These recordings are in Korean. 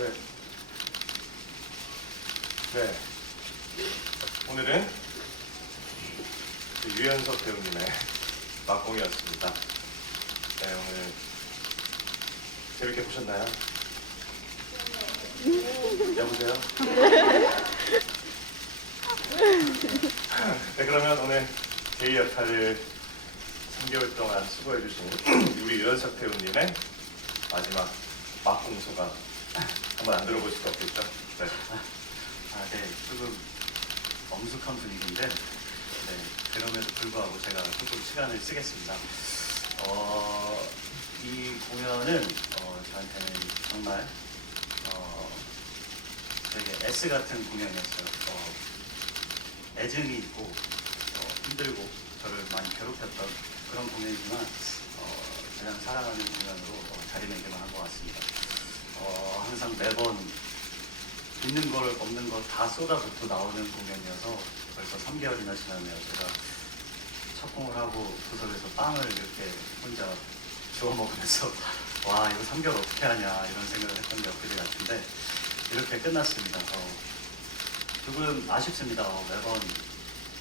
네. 네. 오늘은 그 유연석 배우님의 막공이었습니다. 네, 오늘 재밌게 보셨나요? 여보세요? 네, 그러면 오늘 제 역할을 3개월 동안 수고해주신 우리 유연석 배우님의 마지막 막공소가 한번 안 들어볼 수가 없겠죠? 네. 아, 네, 조금 엄숙한 분위기인데, 네, 그럼에도 불구하고 제가 조금 시간을 쓰겠습니다. 어, 이 공연은 어, 저한테는 정말 어, 되게 S 같은 공연이었어요. 어, 애증이 있고 어, 힘들고 저를 많이 괴롭혔던 그런 공연이지만 어, 가장 사랑하는 공연으로 어, 자리매김을 한 것 같습니다. 어, 항상 매번 있는 걸 없는 걸 다 쏟아붓고 나오는 공연이어서 벌써 3개월이나 지났네요. 제가 첫 공을 하고 구석에서 빵을 이렇게 혼자 주워 먹으면서 와 이거 3개월 어떻게 하냐 이런 생각을 했던 게 엊그제 같은데 이렇게 끝났습니다. 어, 조금 아쉽습니다. 어, 매번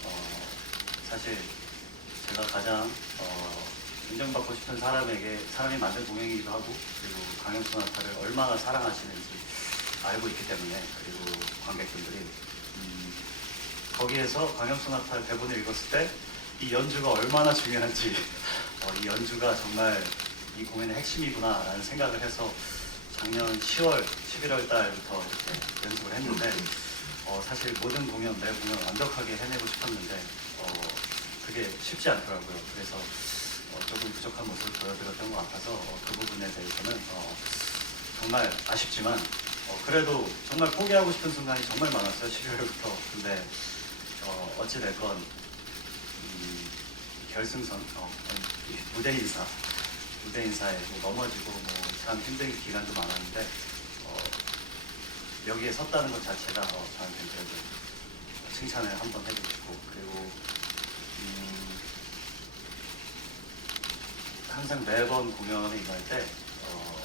어, 사실 제가 가장 어, 인정받고 싶은 사람에게 사람이 만든 공연이기도 하고 그리고 강영수 나타를 얼마나 사랑하시는지 알고 있기 때문에 그리고 관객분들이 음, 거기에서 강영수 나타를 대본을 읽었을 때 이 연주가 얼마나 중요한지 어, 이 연주가 정말 이 공연의 핵심이구나라는 생각을 해서 작년 10월, 11월 달부터 연습을 했는데 어, 사실 모든 공연, 매 공연 완벽하게 해내고 싶었는데 어, 그게 쉽지 않더라고요. 그래서 어, 조금 부족한 모습을 보여드렸던 것 같아서 어, 그 부분에 대해서는 어, 정말 아쉽지만 어, 그래도 정말 포기하고 싶은 순간이 정말 많았어요. 11월부터. 근데 어, 어찌됐건 음, 결승선, 어, 무대 인사, 무대 인사에 뭐 넘어지고 뭐 참 힘든 기간도 많았는데 어, 여기에 섰다는 것 자체가 어, 저한테는 그래도 칭찬을 한번 해주고 그리고 음, 항상 매번 공연에 임할 때 어,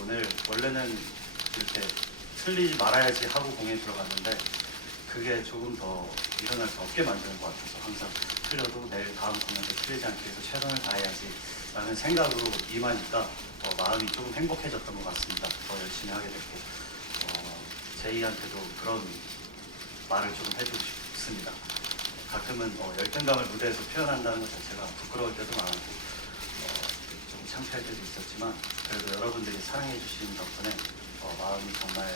오늘 원래는 이렇게 틀리지 말아야지 하고 공연에 들어갔는데 그게 조금 더 일어날 수 없게 만드는 것 같아서 항상 틀려도 내일 다음 공연 때 틀리지 않기 위해서 최선을 다해야지 라는 생각으로 임하니까 어, 마음이 조금 행복해졌던 것 같습니다. 더 열심히 하게 됐고 어, 제이한테도 그런 말을 조금 해주고 싶습니다. 가끔은 어, 열등감을 무대에서 표현한다는 것 자체가 부끄러울 때도 많았고 창피할 때도 있었지만 그래도 여러분들이 사랑해 주시는 덕분에 어, 마음이 정말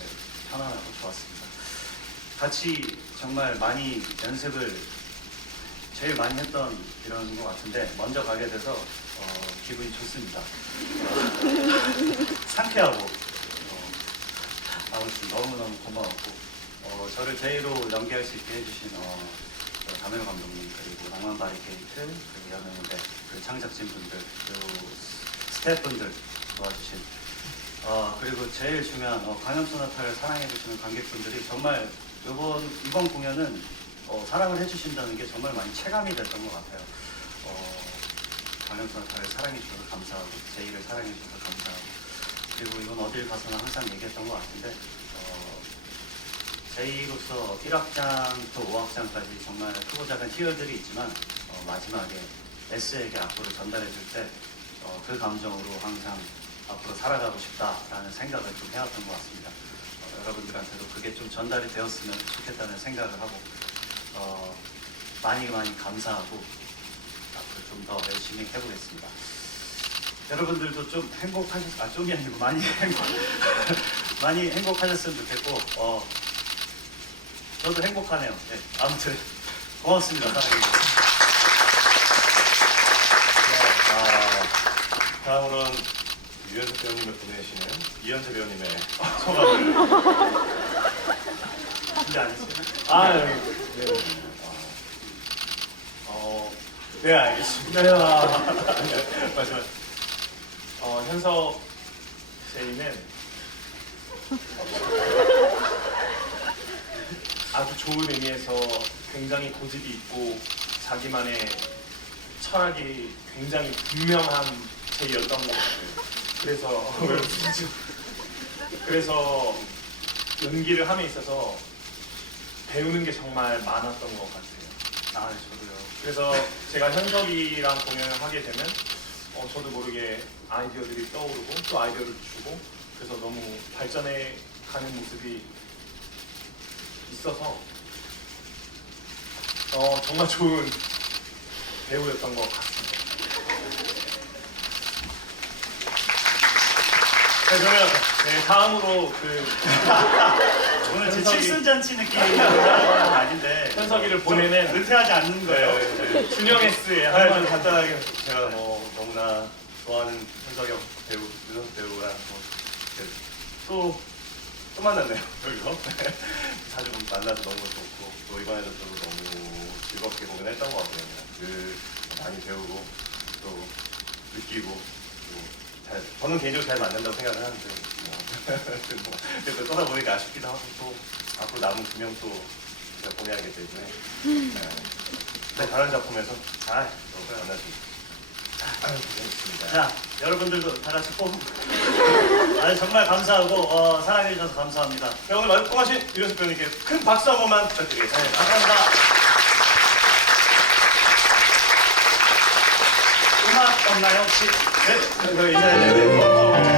편안하고 좋았습니다. 같이 정말 많이 연습을 제일 많이 했던 이런 것 같은데 먼저 가게 돼서 어, 기분이 좋습니다. 어, 상쾌하고 어, 아무튼 너무너무 고마웠고 어, 저를 제의로 연기할 수 있게 해주신 어, 저 담현 감독님 그리고 낭만 바리케이트 그리고 연예무대 그 창작진 분들 그리고 스태프분들 도와주신 어, 그리고 제일 중요한 어, 강연소나타를 사랑해주시는 관객분들이 정말 이번 이번 공연은 어, 사랑을 해주신다는 게 정말 많이 체감이 됐던 것 같아요. 어, 강연소나타를 사랑해주셔서 감사하고 제이를 사랑해주셔서 감사하고 그리고 이건 어딜 가서나 항상 얘기했던 것 같은데 어, 제이로서 1학장부터 5학장까지 정말 크고 작은 희열들이 있지만 어, 마지막에 S에게 앞으로 전달해줄 때 어, 그 감정으로 항상 앞으로 살아가고 싶다라는 생각을 좀 해왔던 것 같습니다. 어, 여러분들한테도 그게 좀 전달이 되었으면 좋겠다는 생각을 하고 어, 많이 많이 감사하고 앞으로 좀 더 열심히 해보겠습니다. 여러분들도 좀 행복하셨, 아 좀이 아니고 많이 행복, 많이 행복하셨으면 좋겠고 어, 저도 행복하네요. 네, 아무튼 고맙습니다. 사랑해주셔서. 다음으로는 유연석 배우님을 보내시는 이현재 배우님의 소감을 준비 안 했어요? 아, 네. 어, 네, 알겠습니다. 네, 아, 마지막. 어, 현석 제이는 아주 좋은 의미에서 굉장히 고집이 있고 자기만의 철학이 굉장히 분명한 제이였던 것 같아요. 그래서 그래서 연기를 함에 있어서 배우는 게 정말 많았던 것 같아요. 아 저도요. 그래서 제가 현석이랑 공연을 하게 되면 어, 저도 모르게 아이디어들이 떠오르고 또 아이디어를 주고 그래서 너무 발전해 가는 모습이 있어서 어, 정말 좋은 배우였던 것 같습니다. 네, 그러면 네, 다음으로 그 오늘 제 현석이- 칠순잔치 느낌이 나는 아닌데 현석이를 보내는 은퇴하지 않는 거예요. 네, 네. 준영S의 아, 좀 한번 간단하게 제가 뭐 너무나 좋아하는 현석영 배우, 유성 배우랑 뭐 이렇게 또, 또 만났네요, 여기서. 자주 만나서 너무 좋고, 또 이번에도 또 너무 즐겁게 공연했던 것 같아요. 그 많이 배우고, 또 느끼고, 또 잘, 저는 개인적으로 잘 만난다고 생각을 하는데, 뭐, 뭐, 또 떠나 보니까 아쉽기도 하고, 또 앞으로 남은 두명또 제가 보내야겠기 때문에. 네. 네, 다른 작품에서 잘또 만나주세요. 아유, 고생했습니다. 자, 여러분들도 다 같이 뽀. 아 정말 감사하고 어, 사랑해 주셔서 감사합니다. 네, 오늘 말씀하신 이현수 배우님께 큰 박수 한 번만 부탁드리겠습니다. 네, 감사합니다. 음악 없나요 혹시? 네, 저희 인사해야 되는데.